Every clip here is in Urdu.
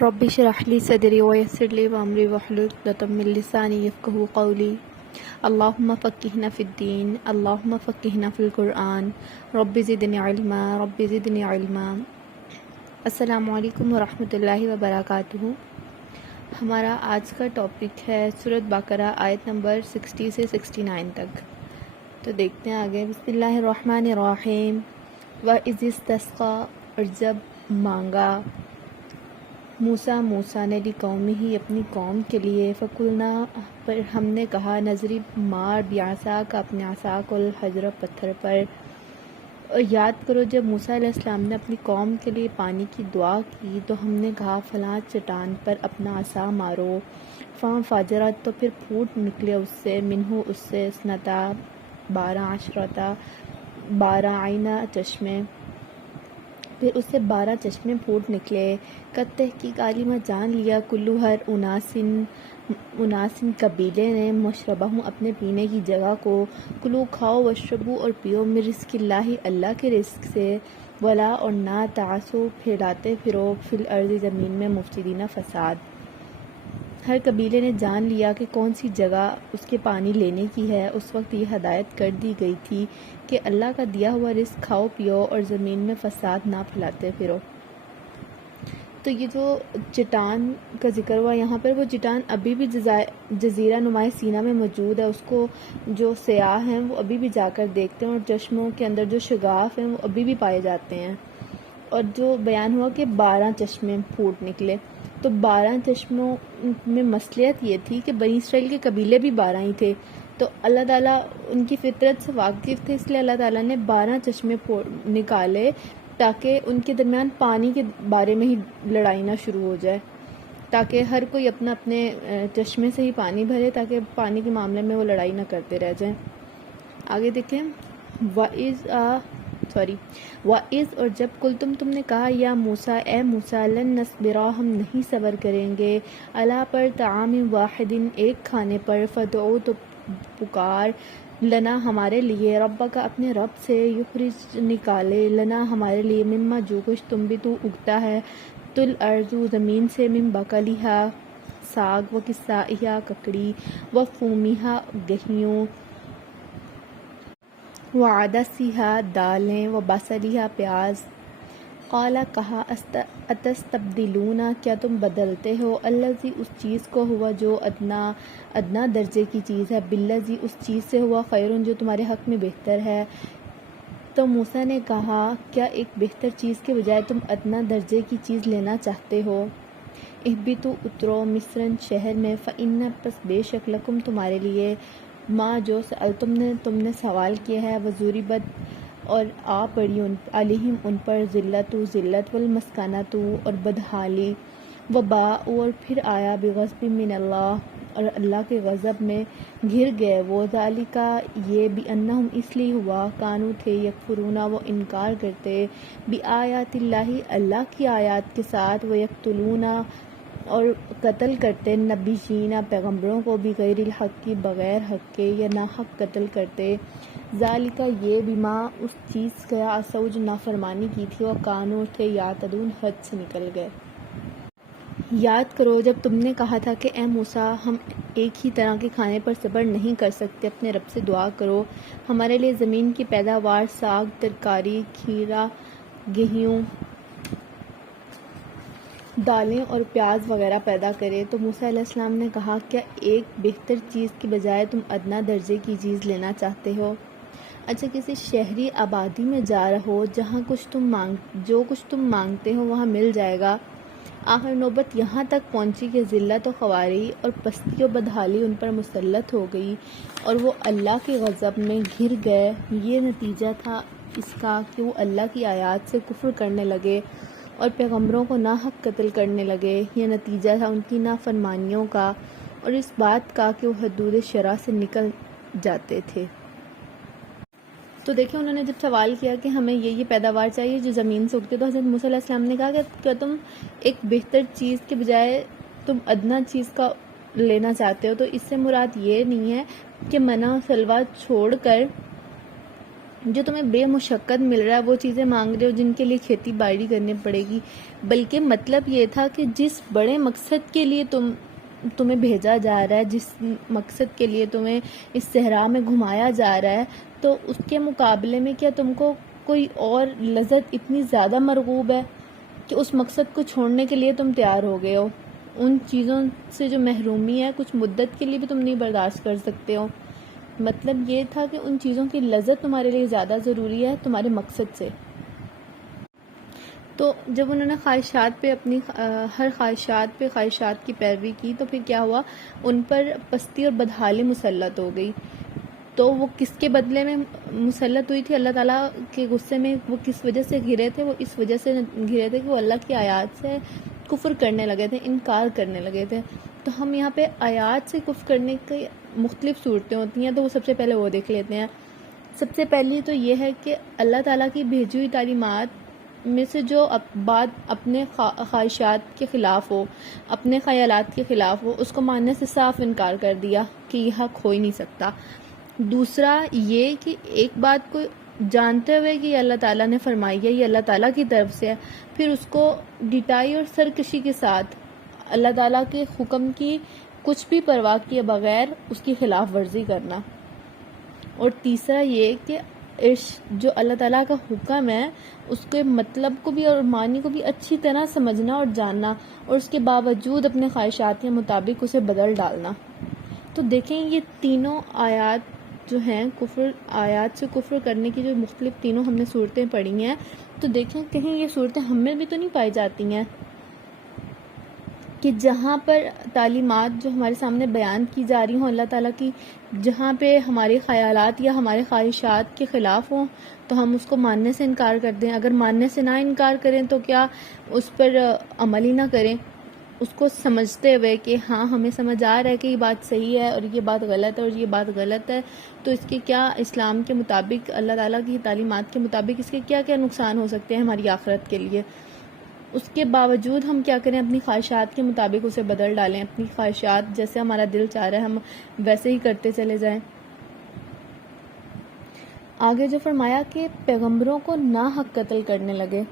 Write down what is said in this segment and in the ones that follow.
رب اشرح لي صدري ويسر لي أمري واحلل عقدة من لساني يفقهوا قولي اللهم فقهنا في الدين اللهم فقهنا في القرآن رب زدني علما رب زدني علما۔ السلام علیکم ورحمۃ اللہ وبرکاتہ۔ ہمارا آج کا ٹاپک ہے سورۃ بقرہ آیت نمبر 60 سے 69 تک۔ تو دیکھتے ہیں آگے۔ بسم اللہ الرحمن الرحیم۔ وَإِذِ اسْتَسْقَىٰ، اور جب مانگا موسیٰ نے لِقَوْمِهِ اپنی قوم کے لیے، فَقُلْنَا، پر ہم نے کہا، نضرب مار بِعَصَاکَ اپنے عصا کو، الحجر پتھر پر۔ اور یاد کرو جب موسیٰ علیہ السلام نے اپنی قوم کے لیے پانی کی دعا کی تو ہم نے کہا فلاں چٹان پر اپنا عصا مارو، فانفجرت، تو پھر پھوٹ نکلے اس سے، منہ اس سے، اثنتا 12 عینہ چشمے، پھر اس سے 12 چشمے پھوٹ نکلے۔ قد تحقیق عالمہ جان لیا، کلو ہر اناسن قبیلے نے، مشربہم اپنے پینے کی جگہ کو، کلو کھاؤ، وشربو اور پیو، من رزق اللہ اللہ کے رزق سے، ولا اور نہ تعثوا پھیلاتے پھرو، فی الارض زمین میں، مفسدین فساد۔ ہر قبیلے نے جان لیا کہ کون سی جگہ اس کے پانی لینے کی ہے۔ اس وقت یہ ہدایت کر دی گئی تھی کہ اللہ کا دیا ہوا رزق کھاؤ پیو اور زمین میں فساد نہ پھیلاتے پھرو۔ تو یہ جو چٹان کا ذکر ہوا یہاں پر، وہ چٹان ابھی بھی جزیرہ نمائے سینا میں موجود ہے۔ اس کو جو سیاح ہیں وہ ابھی بھی جا کر دیکھتے ہیں، اور چشموں کے اندر جو شگاف ہیں وہ ابھی بھی پائے جاتے ہیں۔ اور جو بیان ہوا کہ 12 چشمے پھوٹ نکلے، تو 12 چشموں میں مصلحت یہ تھی کہ بنی اسرائیل کے قبیلے بھی 12 ہی تھے، تو اللہ تعالیٰ ان کی فطرت سے واقف تھے، اس لیے اللہ تعالیٰ نے 12 چشمے نکالے تاکہ ان کے درمیان پانی کے بارے میں ہی لڑائی نہ شروع ہو جائے، تاکہ ہر کوئی اپنے چشمے سے ہی پانی بھرے، تاکہ پانی کے معاملے میں وہ لڑائی نہ کرتے رہ جائیں۔ آگے دیکھیں، وَإِذْ، اور جب تم نے کہا، یا موسیٰ، اے موسیٰ، لن نصبرا، ہم نہیں صبر کریں گے، علی پر طعام واحد، ایک کھانے پر، فدعو، تو پکار، لنا ہمارے لیے، ربک اپنے رب سے، یخرج نکالے، لنا ہمارے لیے، مما جو کچھ تنبتو اگتا ہے، تل ارض زمین سے، من بقلہا ساگ، و قثائہا ککڑی، و فومیہا گہیوں، وعدسیہا دالیں، و بصلیہا پیاز۔ قالا کہا، اتستبدلون، کیا تم بدلتے ہو، الذی اس چیز کو، ہوا جو ادنا درجے کی چیز ہے، بالذی اس چیز سے، ہوا خیر جو تمہارے حق میں بہتر ہے۔ تو موسیٰ نے کہا، کیا ایک بہتر چیز کے بجائے تم ادنا درجے کی چیز لینا چاہتے ہو؟ اہبطوا، اترو، مصر شہر میں، فإن، پس بے شک، لکم تمہارے لیے، ما جو سألتم تم نے سوال کیا ہے، وضربت، اور آ پڑی علیہم ان پر، ذلت والمسکنۃ، اور بدحالی، وباءوا، اور پھر آیا، بغضب من اللہ، اور اللہ کے غضب میں گھر گئے وہ، ذالک، یہ، بأنہم، اس لیے ہوا، کانوا، تھے، یکفرون، وہ انکار کرتے، بآیات اللہ، اللہ کی آیات کے ساتھ، ویقتلون، اور قتل کرتے، نبیین، پیغمبروں کو، بغیر الحق، بغیر حق کے، یا ناحق قتل کرتے، ذالک، یہ، بما، اس چیز کا، عصوا، جو نافرمانی کی تھی، اور کانوا، تھے، یعتدون، حد سے نکل گئے۔ یاد کرو جب تم نے کہا تھا کہ اے موسیٰ، ہم ایک ہی طرح کے کھانے پر صبر نہیں کر سکتے، اپنے رب سے دعا کرو ہمارے لیے زمین کی پیداوار، ساگ، ترکاری، کھیرا، گیہوں، دالیں اور پیاز وغیرہ پیدا کرے۔ تو موسیٰ علیہ السلام نے کہا، کیا ایک بہتر چیز کے بجائے تم ادنا درجے کی چیز لینا چاہتے ہو؟ اچھا، کسی شہری آبادی میں جا رہے ہو جہاں جو کچھ تم مانگتے ہو وہاں مل جائے گا۔ آخر نوبت یہاں تک پہنچی کہ ذلت و خواری اور پستی و بدحالی ان پر مسلط ہو گئی، اور وہ اللہ کے غضب میں گھر گئے۔ یہ نتیجہ تھا اس کا کہ وہ اللہ کی آیات سے کفر کرنے لگے اور پیغمبروں کو ناحق قتل کرنے لگے۔ یہ نتیجہ تھا ان کی نافرمانیوں کا، اور اس بات کا کہ وہ حدود شرع سے نکل جاتے تھے۔ تو دیکھیں، انہوں نے جب سوال کیا کہ ہمیں یہ پیداوار چاہیے جو زمین سے اگتی ہے، تو حضرت موسیٰ علیہ السلام نے کہا کہ کیا تم ایک بہتر چیز کے بجائے تم ادنا چیز کا لینا چاہتے ہو؟ تو اس سے مراد یہ نہیں ہے کہ منع و سلوہ چھوڑ کر جو تمہیں بے مشقت مل رہا ہے وہ چیزیں مانگ رہے ہو جن کے لیے کھیتی باڑی کرنی پڑے گی، بلکہ مطلب یہ تھا کہ جس بڑے مقصد کے لیے تمہیں بھیجا جا رہا ہے، جس مقصد کے لیے تمہیں اس صحرا میں گھمایا جا رہا ہے، تو اس کے مقابلے میں کیا تم کو کوئی اور لذت اتنی زیادہ مرغوب ہے کہ اس مقصد کو چھوڑنے کے لیے تم تیار ہو گئے ہو؟ ان چیزوں سے جو محرومی ہے کچھ مدت کے لیے بھی تم نہیں برداشت کر سکتے ہو۔ مطلب یہ تھا کہ ان چیزوں کی لذت تمہارے لیے زیادہ ضروری ہے تمہارے مقصد سے۔ تو جب انہوں نے خواہشات پہ اپنی ہر خواہشات کی پیروی کی تو پھر کیا ہوا، ان پر پستی اور بدحالی مسلط ہو گئی۔ تو وہ کس کے بدلے میں مسلط ہوئی تھی؟ اللہ تعالیٰ کے غصے میں وہ کس وجہ سے گھرے تھے؟ وہ اس وجہ سے گھرے تھے کہ وہ اللہ کی آیات سے کفر کرنے لگے تھے، انکار کرنے لگے تھے۔ تو ہم یہاں پہ آیات سے کفر کرنے کی مختلف صورتیں ہوتی ہیں، تو وہ سب سے پہلے وہ دیکھ لیتے ہیں۔ سب سے پہلی تو یہ ہے کہ اللہ تعالیٰ کی بھیجی ہوئی تعلیمات میں سے جو بات اپنے خواہشات کے خلاف ہو، اپنے خیالات کے خلاف ہو، اس کو ماننے سے صاف انکار کر دیا کہ یہ حق ہو ہی نہیں سکتا۔ دوسرا یہ کہ ایک بات کو جانتے ہوئے کہ یہ اللہ تعالیٰ نے فرمائی ہے، یہ اللہ تعالیٰ کی طرف سے ہے، پھر اس کو ڈٹائی اور سرکشی کے ساتھ اللہ تعالیٰ کے حکم کی کچھ بھی پرواہ کیے بغیر اس کی خلاف ورزی کرنا۔ اور تیسرا یہ کہ جو اللہ تعالیٰ کا حکم ہے اس کے مطلب کو بھی اور معنی کو بھی اچھی طرح سمجھنا اور جاننا، اور اس کے باوجود اپنے خواہشات کے مطابق اسے بدل ڈالنا۔ تو دیکھیں یہ تینوں آیات جو ہیں آیات سے کفر کرنے کی جو مختلف تینوں ہم نے صورتیں پڑھی ہیں، تو دیکھیں کہیں یہ صورتیں ہم میں بھی تو نہیں پائی جاتی ہیں کہ جہاں پر تعلیمات جو ہمارے سامنے بیان کی جا رہی ہوں اللہ تعالیٰ کی، جہاں پہ ہمارے خیالات یا ہمارے خواہشات کے خلاف ہوں تو ہم اس کو ماننے سے انکار کر دیں، اگر ماننے سے نہ انکار کریں تو کیا اس پر عمل ہی نہ کریں، اس کو سمجھتے ہوئے کہ ہاں ہمیں سمجھ آ رہا ہے کہ یہ بات صحیح ہے اور یہ بات غلط ہے اور یہ بات غلط ہے، تو اس کے کیا اسلام کے مطابق اللہ تعالیٰ کی تعلیمات کے مطابق اس کے کیا کیا نقصان ہو سکتے ہیں ہماری آخرت کے لیے۔ اس کے باوجود ہم کیا کریں، اپنی خواہشات کے مطابق اسے بدل ڈالیں، اپنی خواہشات جیسے ہمارا دل چاہ رہا ہے ہم ویسے ہی کرتے چلے جائیں۔ آگے جو فرمایا کہ پیغمبروں کو ناحق قتل کرنے لگے،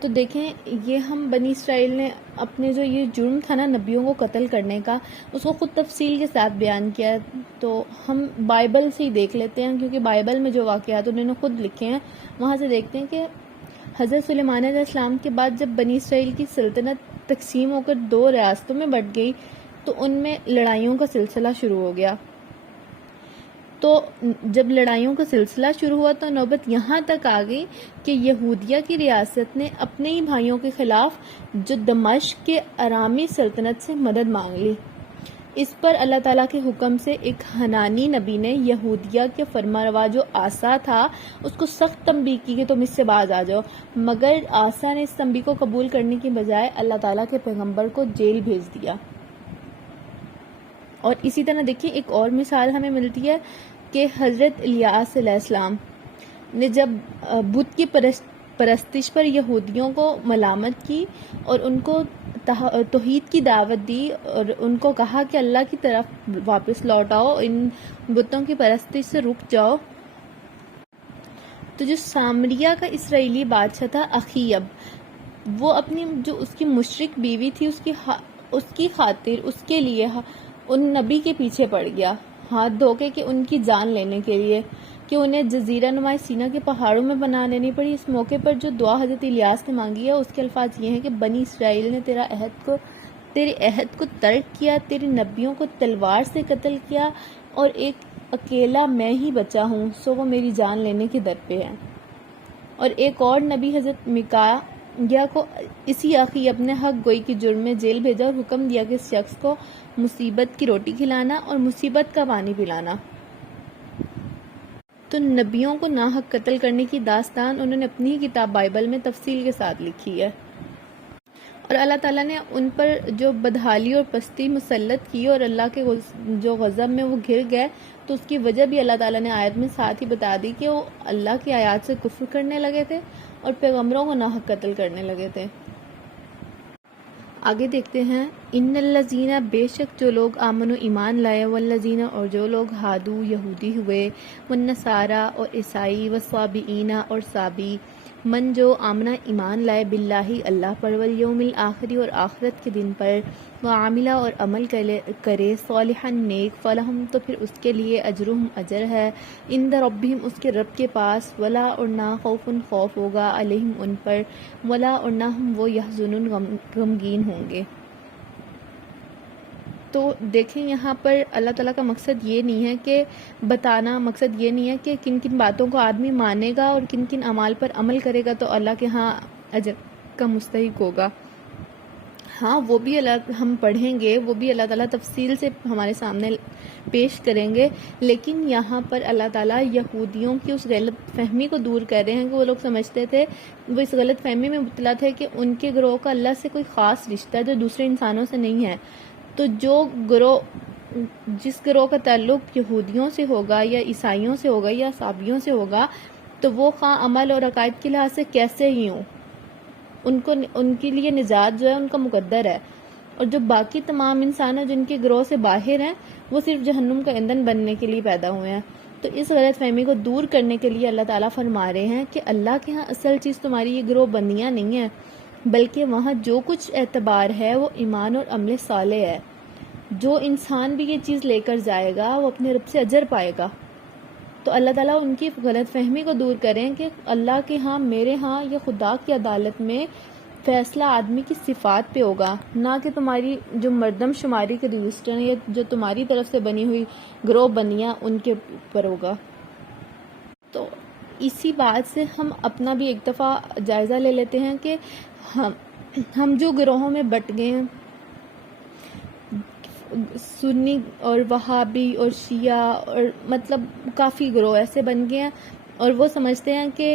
تو دیکھیں یہ ہم بنی اسرائیل نے اپنے جو یہ جرم تھا نا نبیوں کو قتل کرنے کا، اس کو خود تفصیل کے ساتھ بیان کیا ہے۔ تو ہم بائبل سے ہی دیکھ لیتے ہیں، کیونکہ بائبل میں جو واقعات انہوں نے خود لکھے ہیں وہاں سے دیکھتے ہیں کہ حضرت سلیمان علیہ السلام کے بعد جب بنی اسرائیل کی سلطنت تقسیم ہو کر 2 ریاستوں میں بٹ گئی تو ان میں لڑائیوں کا سلسلہ شروع ہو گیا۔ تو جب لڑائیوں کا سلسلہ شروع ہوا تو نوبت یہاں تک آ گئی کہ یہودیہ کی ریاست نے اپنے ہی بھائیوں کے خلاف جو دمشق کے ارامی سلطنت سے مدد مانگ لی۔ اس پر اللہ تعالیٰ کے حکم سے ایک حنانی نبی نے یہودیہ کے فرمانروا جو آسا تھا اس کو سخت تنبیہ کی کہ تم اس سے باز آ جاؤ، مگر آسا نے اس تنبیہ کو قبول کرنے کی بجائے اللہ تعالیٰ کے پیغمبر کو جیل بھیج دیا۔ اور اسی طرح دیکھیے ایک اور مثال ہمیں ملتی ہے کہ حضرت الیاس علیہ السلام نے جب بت کی پرستش پر یہودیوں کو ملامت کی اور ان کو توحید کی دعوت دی اور ان کو کہا کہ اللہ کی طرف واپس لوٹ آؤ، ان بتوں کی پرستش سے رک جاؤ، تو جو سامریہ کا اسرائیلی بادشاہ تھا اخیب، وہ اپنی جو اس کی مشرک بیوی تھی اس کی خاطر اس کے لیے ان نبی کے پیچھے پڑ گیا ہاتھ دھو کے کہ ان کی جان لینے کے لیے، کہ انہیں جزیرہ نما سینا کے پہاڑوں میں بنا لینی پڑی۔ اس موقع پر جو دعا حضرت الیاس نے مانگی ہے اس کے الفاظ یہ ہیں کہ بنی اسرائیل نے تیرے عہد کو ترک کیا، تیرے نبیوں کو تلوار سے قتل کیا، اور ایک اکیلا میں ہی بچا ہوں، سو وہ میری جان لینے کے در پہ ہے۔ اور ایک اور نبی حضرت میکایا کو اسی اخی اپنے حق گوئی کی جرم میں جیل بھیجا اور حکم دیا کہ اس شخص کو مصیبت کی روٹی کھلانا اور مصیبت کا پانی پلانا۔ تو نبیوں کو ناحق قتل کرنے کی داستان انہوں نے اپنی ہی کتاب بائبل میں تفصیل کے ساتھ لکھی ہے، اور اللہ تعالیٰ نے ان پر جو بدحالی اور پستی مسلط کی اور اللہ کے جو غضب میں وہ گھر گئے، تو اس کی وجہ بھی اللہ تعالیٰ نے آیت میں ساتھ ہی بتا دی کہ وہ اللہ کی آیات سے کفر کرنے لگے تھے اور پیغمبروں کو ناحق قتل کرنے لگے تھے۔ آگے دیکھتے ہیں ان الذین بے شک جو لوگ آمنوا ایمان لائے والذین اور جو لوگ ہادو یہودی ہوئے والنصارى اور عیسائی والصابئین اور صابی من جو آمنہ ایمان لائے باللہ اللہ پر والیوم الآخری اور آخرت کے دن پر وعاملہ اور عمل کرے صالحا نیک فلہم تو پھر اس کے لیے اجرہم اجر ہے عند ربہم اس کے رب کے پاس ولا اور نہ خوف خوف ہوگا علیہم ان پر ولا اور نہ ہم وہ یحزنون غمگین ہوں گے۔ تو دیکھیں یہاں پر اللہ تعالیٰ کا مقصد یہ نہیں ہے کہ بتانا، مقصد یہ نہیں ہے کہ کن کن باتوں کو آدمی مانے گا اور کن کن اعمال پر عمل کرے گا تو اللہ کے ہاں اجر کا مستحق ہوگا۔ ہاں وہ بھی ہم پڑھیں گے، وہ بھی اللہ تعالیٰ تفصیل سے ہمارے سامنے پیش کریں گے، لیکن یہاں پر اللہ تعالیٰ یہودیوں کی اس غلط فہمی کو دور کر رہے ہیں کہ وہ لوگ سمجھتے تھے، وہ اس غلط فہمی میں مبتلا تھے کہ ان کے گروہ کا اللہ سے کوئی خاص رشتہ ہے جو دوسرے انسانوں سے نہیں ہے۔ تو جس گروہ کا تعلق یہودیوں سے ہوگا یا عیسائیوں سے ہوگا یا صابیوں سے ہوگا تو وہ خواہ عمل اور عقائد کے لحاظ سے کیسے ہی ہوں، ان کے لیے نجات جو ہے ان کا مقدر ہے، اور جو باقی تمام انسان ہیں جن کے گروہ سے باہر ہیں وہ صرف جہنم کا ایندھن بننے کے لیے پیدا ہوئے ہیں۔ تو اس غلط فہمی کو دور کرنے کے لیے اللہ تعالیٰ فرما رہے ہیں کہ اللہ کے ہاں اصل چیز تمہاری یہ گروہ بندیاں نہیں ہیں، بلکہ وہاں جو کچھ اعتبار ہے وہ ایمان اور عمل صالح ہے۔ جو انسان بھی یہ چیز لے کر جائے گا وہ اپنے رب سے اجر پائے گا۔ تو اللہ تعالیٰ ان کی غلط فہمی کو دور کریں کہ اللہ کے ہاں، میرے ہاں یا خدا کی عدالت میں فیصلہ آدمی کی صفات پہ ہوگا، نہ کہ تمہاری جو مردم شماری کے رجسٹر ہیں جو تمہاری طرف سے بنی ہوئی گروہ بندیاں ان کے اوپر ہوگا۔ تو اسی بات سے ہم اپنا بھی ایک دفعہ جائزہ لے لیتے ہیں کہ ہم جو گروہوں میں بٹ گئے ہیں، سنی اور وہابی اور شیعہ اور مطلب کافی گروہ ایسے بن گئے ہیں، اور وہ سمجھتے ہیں کہ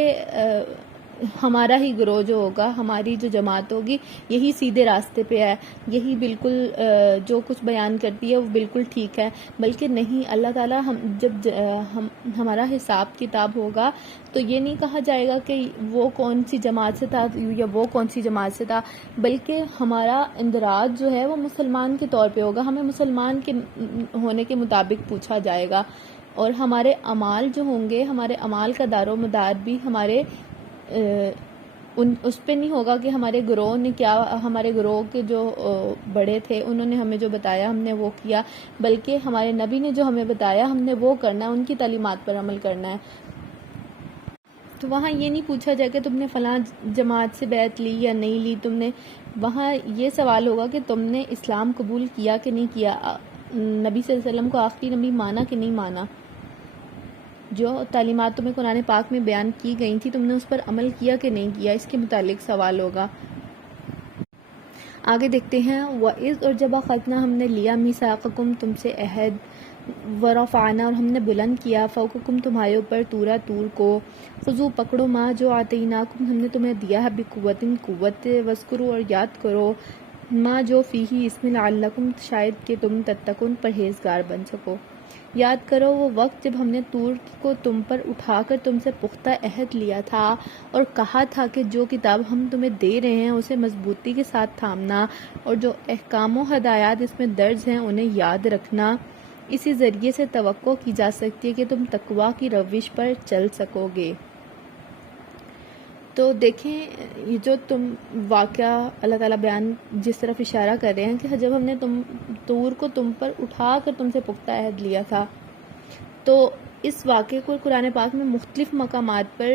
ہمارا ہی گروہ جو ہوگا، ہماری جو جماعت ہوگی یہی سیدھے راستے پہ ہے، یہی بالکل جو کچھ بیان کرتی ہے وہ بالکل ٹھیک ہے، بلکہ نہیں۔ اللہ تعالیٰ جب ہمارا حساب کتاب ہوگا تو یہ نہیں کہا جائے گا کہ وہ کون سی جماعت سے تھا یا وہ کون سی جماعت سے تھا، بلکہ ہمارا اندراج جو ہے وہ مسلمان کے طور پہ ہوگا، ہمیں مسلمان کے ہونے کے مطابق پوچھا جائے گا، اور ہمارے اعمال جو ہوں گے، ہمارے اعمال کا دار و مدار بھی ہمارے اس پہ نہیں ہوگا کہ ہمارے گروہ نے کیا، ہمارے گروہ کے جو بڑے تھے انہوں نے ہمیں جو بتایا ہم نے وہ کیا، بلکہ ہمارے نبی نے جو ہمیں بتایا ہم نے وہ کرنا ہے، ان کی تعلیمات پر عمل کرنا ہے۔ تو وہاں یہ نہیں پوچھا جائے کہ تم نے فلاں جماعت سے بیعت لی یا نہیں لی، وہاں یہ سوال ہوگا کہ تم نے اسلام قبول کیا کہ نہیں کیا، نبی صلی اللہ علیہ وسلم کو آخری نبی مانا کہ نہیں مانا، جو تعلیمات تمہیں قرآن پاک میں بیان کی گئی تھی تم نے اس پر عمل کیا کہ نہیں کیا، اس کے متعلق سوال ہوگا۔ آگے دیکھتے ہیں وَإِذْ اور جب اخذنا ہم نے لیا میثاقکم تم سے عہد، ورفعنا اور ہم نے بلند کیا فوقکم تمہارے اوپر طور کو، خذوا پکڑو ما جو آتیناکم ہم نے تمہیں دیا ہے بقوت قوت، واذکروا اور یاد کرو ما جو فیہ اس میں لعلکم شاید کہ تم تتقون پرہیزگار بن سکو۔ یاد کرو وہ وقت جب ہم نے طور کو تم پر اٹھا کر تم سے پختہ عہد لیا تھا اور کہا تھا کہ جو کتاب ہم تمہیں دے رہے ہیں اسے مضبوطی کے ساتھ تھامنا، اور جو احکام و ہدایات اس میں درج ہیں انہیں یاد رکھنا، اسی ذریعے سے توقع کی جا سکتی ہے کہ تم تقویٰ کی روش پر چل سکو گے۔ تو دیکھیں یہ جو تم واقعہ اللہ تعالیٰ بیان جس طرف اشارہ کر رہے ہیں کہ جب ہم نے طور کو تم پر اٹھا کر تم سے پختہ عہد لیا تھا، تو اس واقعے کو قرآن پاک میں مختلف مقامات پر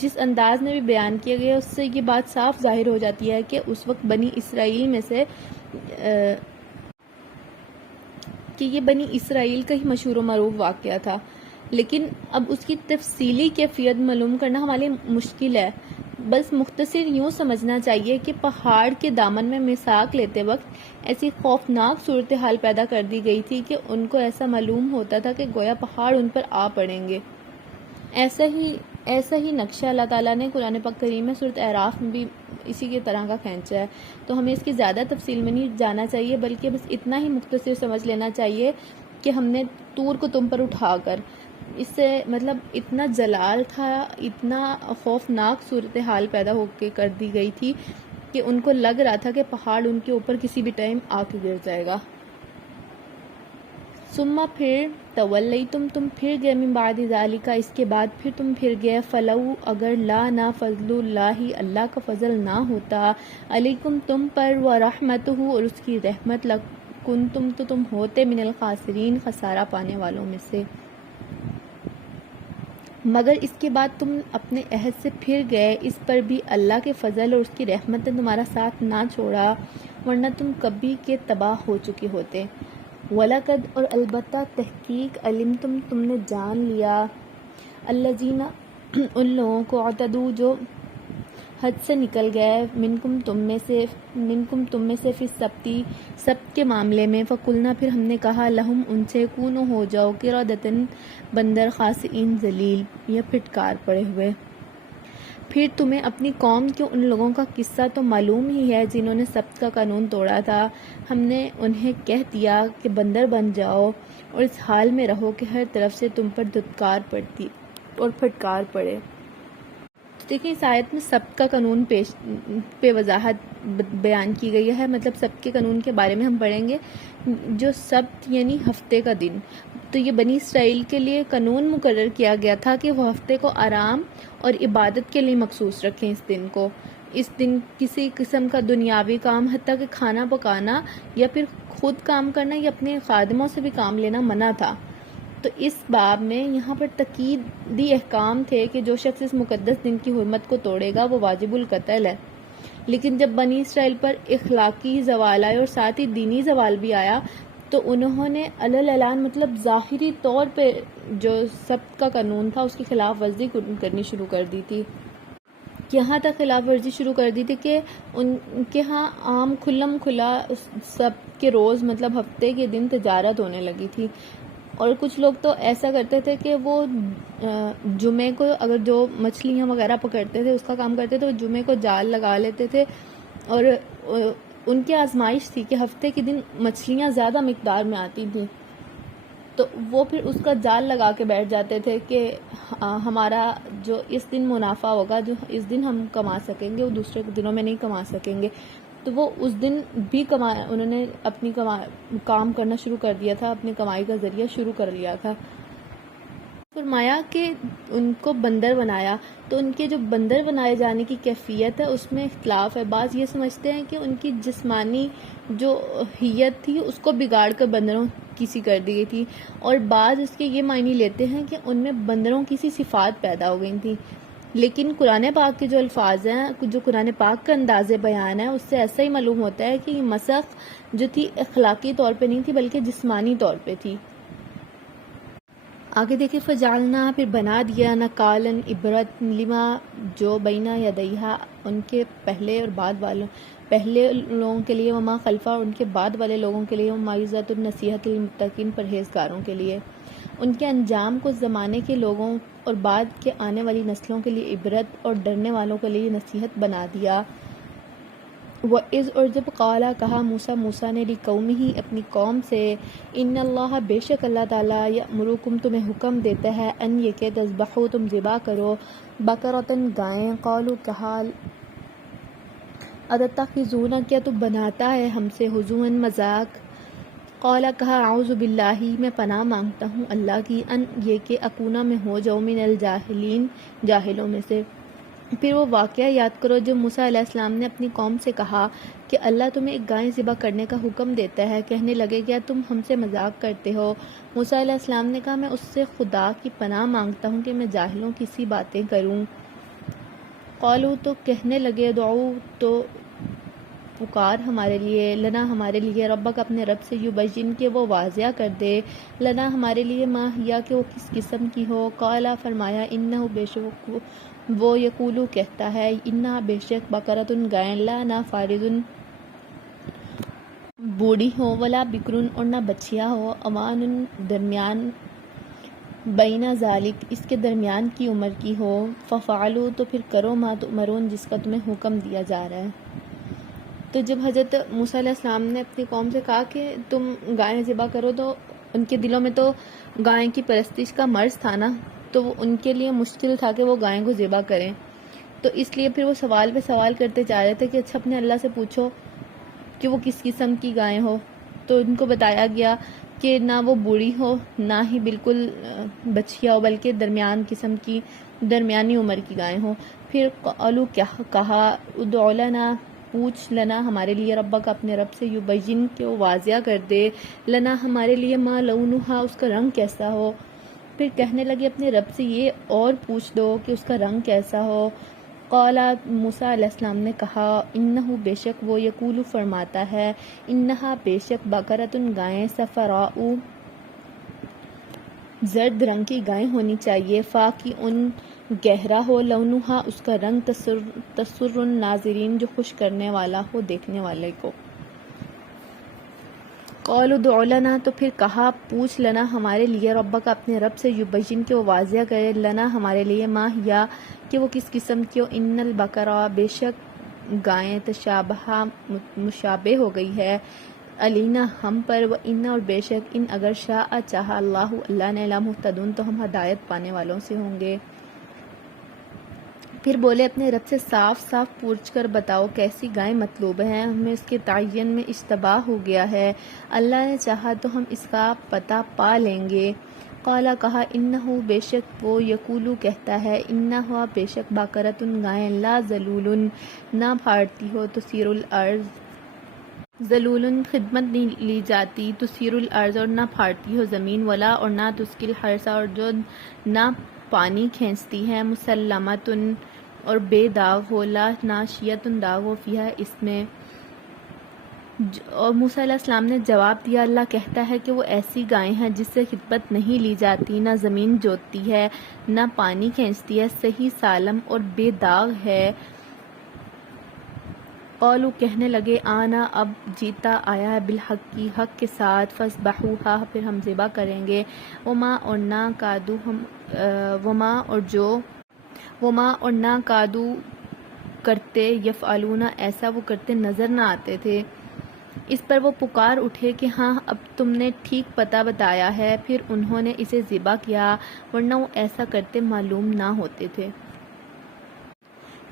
جس انداز میں بھی بیان کیا گیا اس سے یہ بات صاف ظاہر ہو جاتی ہے کہ اس وقت بنی اسرائیل میں سے کہ یہ بنی اسرائیل کا ہی مشہور و معروف واقعہ تھا، لیکن اب اس کی تفصیلی کیفیت معلوم کرنا ہمارے لیے مشکل ہے۔ بس مختصر یوں سمجھنا چاہیے کہ پہاڑ کے دامن میں میثاق لیتے وقت ایسی خوفناک صورتحال پیدا کر دی گئی تھی کہ ان کو ایسا معلوم ہوتا تھا کہ گویا پہاڑ ان پر آ پڑیں گے۔ ایسا ہی نقشہ اللہ تعالیٰ نے قرآن پاک کریم میں سورۃ اعراف میں بھی اسی کی طرح کا کھینچا ہے۔ تو ہمیں اس کی زیادہ تفصیل میں نہیں جانا چاہیے، بلکہ بس اتنا ہی مختصر سمجھ لینا چاہیے کہ ہم نے طور کو تم پر اٹھا کر، اس سے مطلب اتنا جلال تھا، اتنا خوفناک صورتحال پیدا ہو کے کر دی گئی تھی کہ ان کو لگ رہا تھا کہ پہاڑ ان کے اوپر کسی بھی ٹائم آ کے گر جائے گا۔ ثم پھر تولیتم تم پھر گئے، من بعد ذالک اس کے بعد پھر تم پھر گئے، فلو اگر لا نہ فضل اللہ اللہ کا فضل نہ ہوتا، علیکم تم پر، ورحمتہ اور اس کی رحمت، لکنتم تو تم ہوتے من الخاسرین خسارہ پانے والوں میں سے۔ مگر اس کے بعد تم اپنے عہد سے پھر گئے، اس پر بھی اللہ کے فضل اور اس کی رحمت نے تمہارا ساتھ نہ چھوڑا، ورنہ تم کبھی کے تباہ ہو چکے ہوتے۔ وَلَقَدْ اور البتہ تحقیق علمتم تم نے جان لیا، الذین ان لوگوں کو، اعتدوا جو حد سے نکل گئے، منکم تم میں سے فی السبت سبت کے معاملے میں، فقلنا پھر ہم نے کہا لہم ان سے، کونوا ہو جاؤ قردۃ بندر، خاسئین ذلیل یا پھٹکار پڑے ہوئے۔ پھر تمہیں اپنی قوم کے ان لوگوں کا قصہ تو معلوم ہی ہے جنہوں نے سبت کا قانون توڑا تھا، ہم نے انہیں کہہ دیا کہ بندر بن جاؤ اور اس حال میں رہو کہ ہر طرف سے تم پر دھتکار پڑتی اور پھٹکار پڑے۔ دیکھیں اس آیت میں سبت کا قانون پہ وضاحت بیان کی گئی ہے، مطلب سبت کے قانون کے بارے میں ہم پڑھیں گے۔ جو سبت یعنی ہفتے کا دن، تو یہ بنی اسرائیل کے لیے قانون مقرر کیا گیا تھا کہ وہ ہفتے کو آرام اور عبادت کے لیے مخصوص رکھیں۔ اس دن کو، اس دن کسی قسم کا دنیاوی کام، حتیٰ کہ کھانا پکانا یا پھر خود کام کرنا یا اپنے خادموں سے بھی کام لینا منع تھا۔ تو اس باب میں یہاں پر تقییدی احکام تھے کہ جو شخص اس مقدس دن کی حرمت کو توڑے گا وہ واجب القتل ہے۔ لیکن جب بنی اسرائیل پر اخلاقی زوال آئے اور ساتھ ہی دینی زوال بھی آیا، تو انہوں نے علل اعلان مطلب ظاہری طور پہ جو سبت کا قانون تھا اس کی خلاف ورزی کرنی شروع کر دی تھی۔ یہاں تک خلاف ورزی شروع کر دی تھی کہ ان کے ہاں عام کھلم کھلا سبت کے روز مطلب ہفتے کے دن تجارت ہونے لگی تھی، اور کچھ لوگ تو ایسا کرتے تھے کہ وہ جمعے کو اگر جو مچھلیاں وغیرہ پکڑتے تھے اس کا کام کرتے تھے، وہ جمعے کو جال لگا لیتے تھے، اور ان کی آزمائش تھی کہ ہفتے کے دن مچھلیاں زیادہ مقدار میں آتی تھیں، تو وہ پھر اس کا جال لگا کے بیٹھ جاتے تھے کہ ہمارا جو اس دن منافع ہوگا، جو اس دن ہم کما سکیں گے، وہ دوسرے دنوں میں نہیں کما سکیں گے، تو وہ اس دن بھی انہوں نے اپنی کام کرنا شروع کر دیا تھا، اپنی کمائی کا ذریعہ شروع کر لیا تھا۔ فرمایا کہ ان کو بندر بنایا، تو ان کے جو بندر بنائے جانے کی کیفیت ہے اس میں اختلاف ہے۔ بعض یہ سمجھتے ہیں کہ ان کی جسمانی جو حیت تھی اس کو بگاڑ کر بندروں کسی کر دی گئی تھی، اور بعض اس کے یہ معنی لیتے ہیں کہ ان میں بندروں کی سی صفات پیدا ہو گئی تھی۔ لیکن قرآن پاک کے جو الفاظ ہیں، جو قرآن پاک کا انداز بیان ہے، اس سے ایسا ہی معلوم ہوتا ہے کہ یہ مسخ جو تھی اخلاقی طور پہ نہیں تھی بلکہ جسمانی طور پہ تھی۔ آگے دیکھیں، فجعلنا پھر بنا دیا، نکالن عبرت، لما جو بینا یدیہا ان کے پہلے اور بعد والوں، پہلے لوگوں کے لیے، وما خلفہ ان کے بعد والے لوگوں کے لیے، وموعظۃ النصیحت للمتقین پرہیزگاروں کے لیے، ان کے انجام کو زمانے کے لوگوں اور بعد کے آنے والی نسلوں کے لیے عبرت اور ڈرنے والوں کے لیے نصیحت بنا دیا۔ وَإِذْ اور جب قالا کہا موسیٰ نے لِقَوْمِهِ اپنی قوم سے، ان اللہ بے شک اللہ تعالیٰ یأمرکم تمہیں حکم دیتا ہے، ان یہ کہ تذبحوا تم ذبح کرو، بقرۃ گائیں، قالوا کہا اتتخذون کیا تو بناتا ہے ہم سے ہزوا مذاق، قالا کہا اعوذ باللہ میں پناہ مانگتا ہوں اللہ کی، ان یہ کہ اکونا میں ہو جاؤ من الجاہلین جاہلوں میں سے۔ پھر وہ واقعہ یاد کرو جب موسیٰ علیہ السلام نے اپنی قوم سے کہا کہ اللہ تمہیں ایک گائے ذبح کرنے کا حکم دیتا ہے، کہنے لگے کیا تم ہم سے مذاق کرتے ہو؟ موسیٰ علیہ السلام نے کہا میں اس سے خدا کی پناہ مانگتا ہوں کہ میں جاہلوں کی سی باتیں کروں۔ قالوا تو کہنے لگے دعو تو پکار ہمارے لیے، لنا ہمارے لیے، ربک اپنے رب سے، یبین کہ وہ واضح کر دے، لنا ہمارے لیے، ما ہیا کہ وہ کس قسم کی ہو، قالا فرمایا انہ بے شک وہ، یقولو کہتا ہے، انہا بے شک بقرۃ گائیں، لا نہ فارض بوڑھی ہو، ولا بکرن اور نہ بچیا ہو، اوان درمیان، بینا ذالک اس کے درمیان کی عمر کی ہو، ففعلوا تو پھر کرو ما تؤمرون جس کا تمہیں حکم دیا جا رہا ہے۔ تو جب حضرت موسیٰ علیہ السلام نے اپنی قوم سے کہا کہ تم گائیں ذبح کرو، تو ان کے دلوں میں تو گائیں کی پرستش کا مرض تھا نا، تو وہ ان کے لیے مشکل تھا کہ وہ گائیں کو ذبح کریں۔ تو اس لیے پھر وہ سوال پہ سوال کرتے جا رہے تھے کہ اچھا اپنے اللہ سے پوچھو کہ وہ کس قسم کی گائیں ہو. تو ان کو بتایا گیا کہ نہ وہ بوڑھی ہو نہ ہی بالکل بچیا ہو، بلکہ درمیان قسم کی درمیانی عمر کی گائیں ہوں. پھر قالو کیا کہا ادع لنا پوچھ لنا ہمارے لیے ربا کا اپنے رب سے، یبین کہ وہ واضح کر دے لنا ہمارے لیے ما لونہا اس کا رنگ کیسا ہو. پھر کہنے لگے اپنے رب سے یہ اور پوچھ دو کہ اس کا رنگ کیسا ہو. قال موسیٰ علیہ السلام نے کہا انہو بے شک وہ یقول فرماتا ہے انہا بے شک بقرۃ گائیں صفراء زرد رنگ کی گائیں ہونی چاہیے، فاقع گہرا ہو، لونہا اس کا رنگ تسر الناظرین جو خوش کرنے والا ہو دیکھنے والے کو. قالوا ادع لنا تو پھر کہا پوچھ لنا ہمارے لیے ربا کا اپنے رب سے، یبین کہ وہ واضح کرے لنا ہمارے لیے ما ہیا کہ وہ کس قسم کی ہو. ان البقرہ بے شک گائیں تشابہ مشابہ ہو گئی ہے علینا ہم پر، و ان اور بے شک ان اگر شاء چاہا اللہ نے لمہتدون تو ہم ہدایت پانے والوں سے ہوں گے. پھر بولے اپنے رب سے صاف صاف پوچھ کر بتاؤ کیسی گائیں مطلوب ہیں، ہمیں اس کے تعین میں اشتباہ ہو گیا ہے، اللہ نے چاہا تو ہم اس کا پتہ پا لیں گے. قالا کہا انہو بے شک وہ یقولو کہتا ہے انہا بے شک بقرۃ گائیں لا ذلول نہ پھاڑتی ہو، تثیر الارض ذلول خدمت نہیں لی جاتی، تثیر الارض اور نہ پھاڑتی ہو زمین، ولا اور نہ تسقی الحرث اور جو نہ پانی کھینچتی ہے، مسلمۃ اور بے داغ ہو، لا ناشیۃ داغ ہو فیہا اس میں. اور موسیٰ علیہ السلام نے جواب دیا اللہ کہتا ہے کہ وہ ایسی گائیں ہیں جس سے خدمت نہیں لی جاتی، نہ زمین جوتتی ہے نہ پانی کھینچتی ہے، صحیح سالم اور بے داغ ہے. قالو کہنے لگے آنا اب جیتا آیا ہے بالحق کی حق کے ساتھ، فذبحوہا پھر ہم ذبح کریں گے، وما اور نہ کادو ہم وما اور نہ کادو کرتے یفعلون ایسا وہ کرتے نظر نہ آتے تھے. اس پر وہ پکار اٹھے کہ ہاں اب تم نے ٹھیک پتہ بتایا ہے، پھر انہوں نے اسے ذبح کیا ورنہ وہ ایسا کرتے معلوم نہ ہوتے تھے.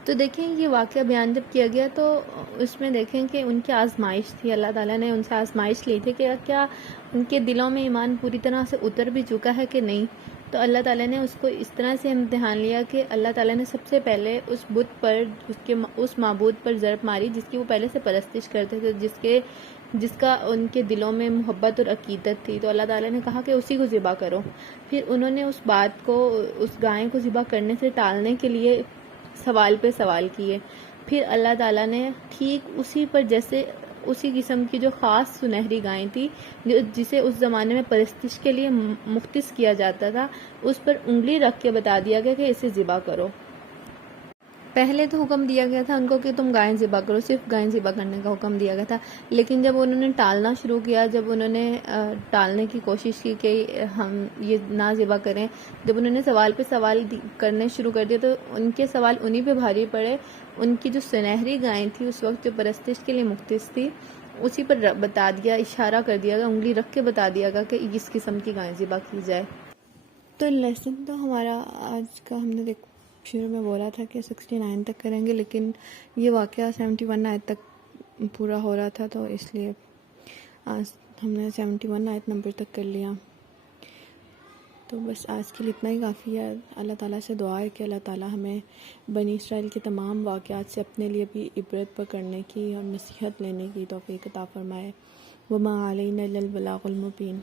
تو دیکھیں یہ واقعہ بیان جب کیا گیا تو اس میں دیکھیں کہ ان کی آزمائش تھی، اللہ تعالیٰ نے ان سے آزمائش لی تھی کہ کیا ان کے دلوں میں ایمان پوری طرح سے اتر بھی چکا ہے کہ نہیں. تو اللہ تعالیٰ نے اس کو اس طرح سے امتحان لیا کہ اللہ تعالیٰ نے سب سے پہلے اس بت پر اس معبود پر ضرب ماری جس کی وہ پہلے سے پرستش کرتے تھے، جس کا ان کے دلوں میں محبت اور عقیدت تھی. تو اللہ تعالیٰ نے کہا کہ اسی کو ذبح کرو. پھر انہوں نے اس بات کو اس گائے کو ذبح کرنے سے ٹالنے کے لیے سوال پہ سوال کیے. پھر اللہ تعالیٰ نے ٹھیک اسی پر جیسے اسی قسم کی جو خاص سنہری گائیں تھی جسے اس زمانے میں پرستش کے لیے مختص کیا جاتا تھا، اس پر انگلی رکھ کے بتا دیا گیا کہ اسے ذبح کرو. پہلے تو حکم دیا گیا تھا ان کو کہ تم گائیں ذبح کرو، صرف گائیں ذبح کرنے کا حکم دیا گیا تھا. لیکن جب انہوں نے ٹالنا شروع کیا، جب انہوں نے ٹالنے کی کوشش کی کہ ہم یہ نہ ذبح کریں، جب انہوں نے سوال پہ سوال کرنے شروع کر دیا تو ان کے سوال انہی پہ بھاری پڑے. ان کی جو سنہری گائیں تھی اس وقت جو پرستش کے لیے مختص تھی اسی پر بتا دیا، اشارہ کر دیا گیا، انگلی رکھ کے بتا دیا گیا کہ اس قسم کی گائیں ذبح کی جائے. تو لیسن تو ہمارا آج کا ہم نے شروع میں بولا تھا کہ 69 تک کریں گے، لیکن یہ واقعہ 71 آیت تک پورا ہو رہا تھا تو اس لیے آج ہم نے 71 آیت نمبر تک کر لیا. تو بس آج کے لیے اتنا ہی کافی ہے. اللہ تعالیٰ سے دعا ہے کہ اللہ تعالیٰ ہمیں بنی اسرائیل کے تمام واقعات سے اپنے لیے بھی عبرت پکڑنے کی اور نصیحت لینے کی توفیق عطا فرمائے. وما علینا الا البلاغ المبین.